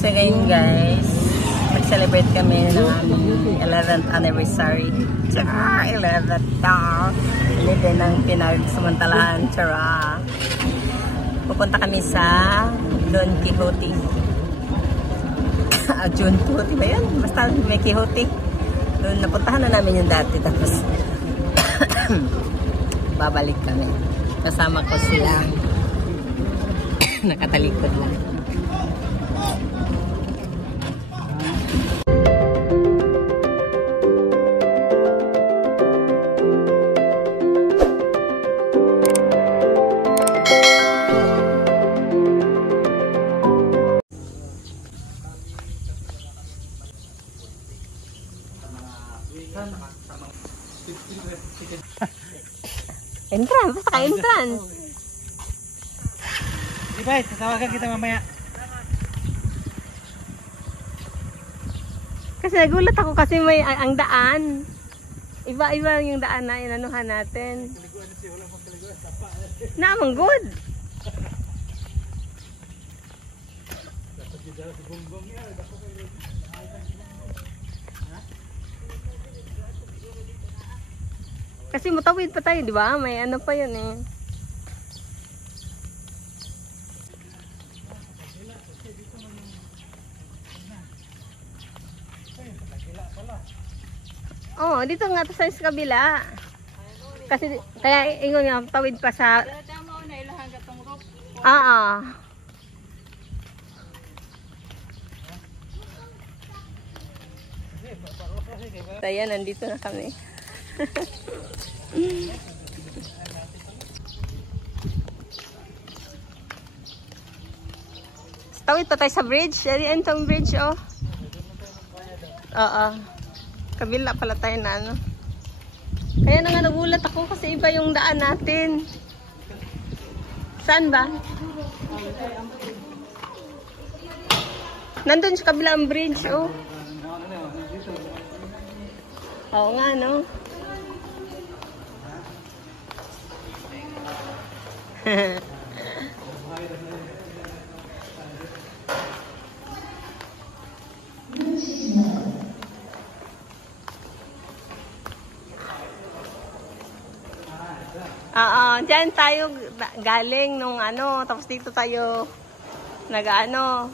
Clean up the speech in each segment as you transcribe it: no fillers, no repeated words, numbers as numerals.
So ngayon guys, mag-celebrate kami ng aming 11th anniversary. Tara! 11th na! Hindi din ang pinagsamantalahan. Tara! Pupunta kami sa Don Quixote. John Quixote ba yan? Basta may Quixote. Doon napuntahan na namin yung dati. Tapos babalik kami. Kasama ko silang nakatalikod lang. Entrance, basta ka entrance. Di ba, tatawagan kita mamaya. Kasi nagulat ako kasi may ang daan. Iba-iba yung daan na inanuhan natin. Namang good. Kasi matawid pa tayo, di ba? May ano pa yun eh. Oh, dito nga sa kabila. Kasi kaya ingon nga tawid pa sa. Kaya nandito na kami. Tawid pa tayo sa bridge. Yan itong bridge, oh. Oo. Kabila pala tayo na, ano. Kaya na nga nagulat ako kasi iba yung daan natin. Saan ba? Nandun sa kabila ang bridge, oh. Oo nga, no? Diyan tayo galing nung ano, tapos dito tayo nag-ano.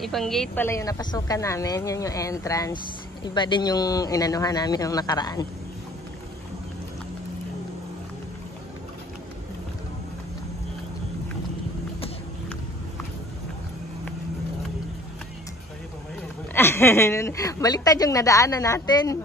Ibang gate pala yung napasukan namin, yun yung entrance. Iba din yung inanuhan namin nung nakaraan. Baliktad yung nadaanan natin.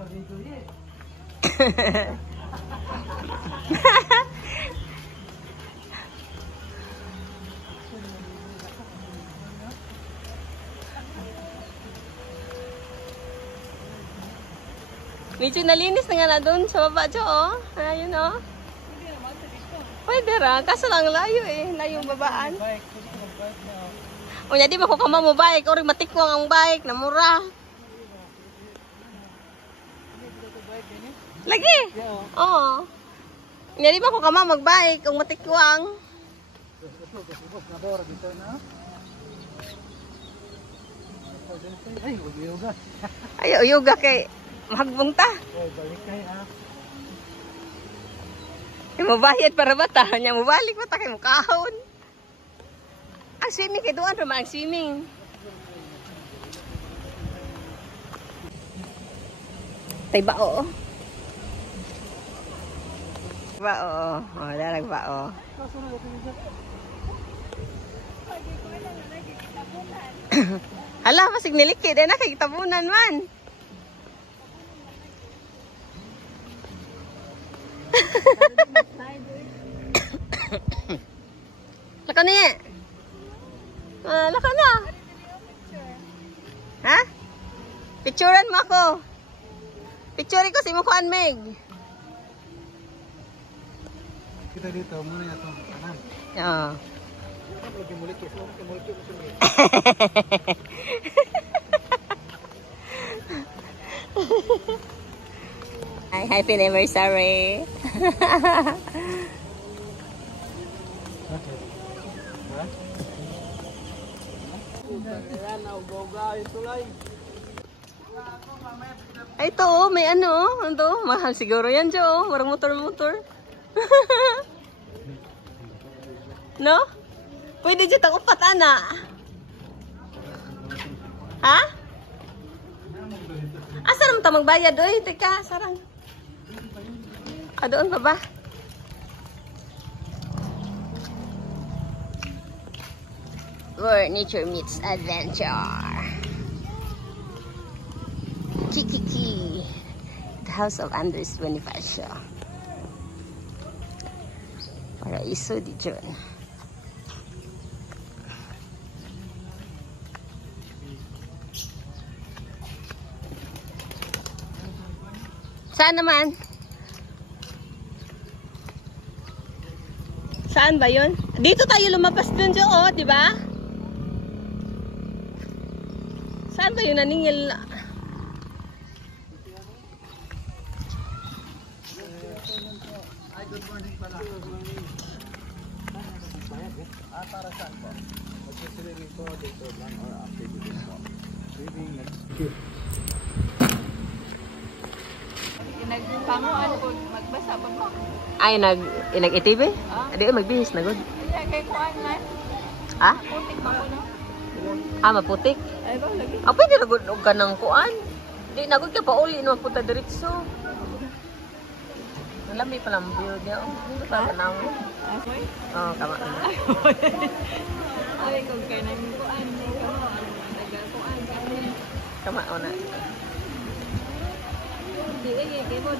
Medyo nalinis na nga na doon sa baba, Jo, oh. Ayun, oh. Pwede ra, kaso lang layo eh. Layo yung babaan. O niya, di ba kung kama mo bike, o rin matikwang ang bike, namura. Lagi? Oo. Niya, di ba kung kama magbike, o matikwang. Ay, uyuga kay mahagbong ta. Ay, mabayad para ba ta? Niya, mabalik ba ta kay mukahon? Ang swimming kay doon naman ang swimming. Tay bao. Bao. Oh, dalag bao. Hala, masig nilikid na kay kitabunan man. Laka niya. Laka na. Ha? Picturean mo ako. Picture ko si Mukuan Meg. Kita dito, muna yan itong kanan. Oo. Ay, happy anniversary. Ay, ito oh, may ano oh. Ito, mahal siguro yan dyan oh. Marang motor-motor. No? Pwede dyan ang upat, ana. Ha? Asa naman ta magbayad oy? Teka, sarang. Doon pa ba? Where nature meets adventure. Kikiki. The House of Andres Bonifacio. Paraiso di John. Saan naman? Saan ba yun? Dito tayo lumabas dun, Jo, oh, di ba? Saan tayo naningil? Ay, good morning pala. Para saan po? Mag-swimming po dito lang or after dito po? Swimming next. Nagpanguan ko, magbasa ba mo? Ay, nag-itv? Hindi ko magbihis na good. Kaya kay kuan na. Ha? Putik ba ko no? Maputik? Ay ba, lagi. Pwede na good ka ng kuan. Di na good ka pa uli no punta diretso. Lami pa lang view niya. Hindi pa na mo. Okay. Oh, kama na. Ay, kung kaya nang kuan ni ko. Nagkuan kami. Kama na. Di ay kay mo